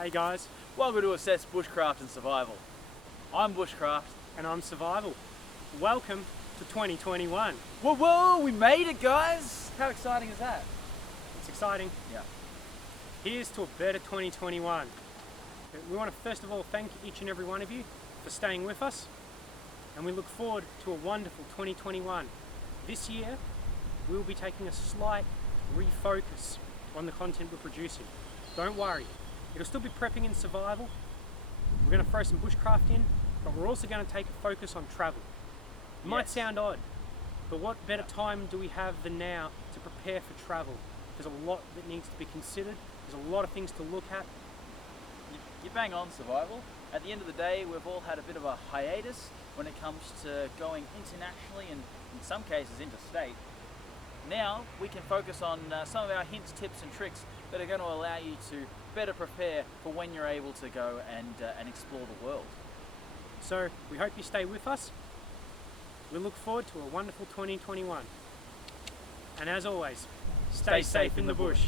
Hey guys, Welcome to Assess Bushcraft and Survival. I'm Bushcraft. and I'm Survival. Welcome to 2021. Whoa, we made it, guys! How exciting is that? It's exciting. Yeah. Here's to a better 2021. We want to first of all thank each and every one of you for staying with us, and we look forward to a wonderful 2021. This year, we'll be taking a slight refocus on the content we're producing. Don't worry, it'll still be prepping and survival. We're going to throw some bushcraft in, but we're also going to take a focus on travel. It might Yes. sound odd, but what better time do we have than now to prepare for travel? There's a lot that needs to be considered. There's a lot of things to look at. You bang on, Survival. At the end of the day, we've all had a bit of a hiatus when it comes to going internationally and in some cases interstate. Now we can focus on some of our hints, tips and tricks that are going to allow you to better prepare for when you're able to go and explore the world. So we hope you stay with us. We look forward to a wonderful 2021. And as always, stay safe in the bush.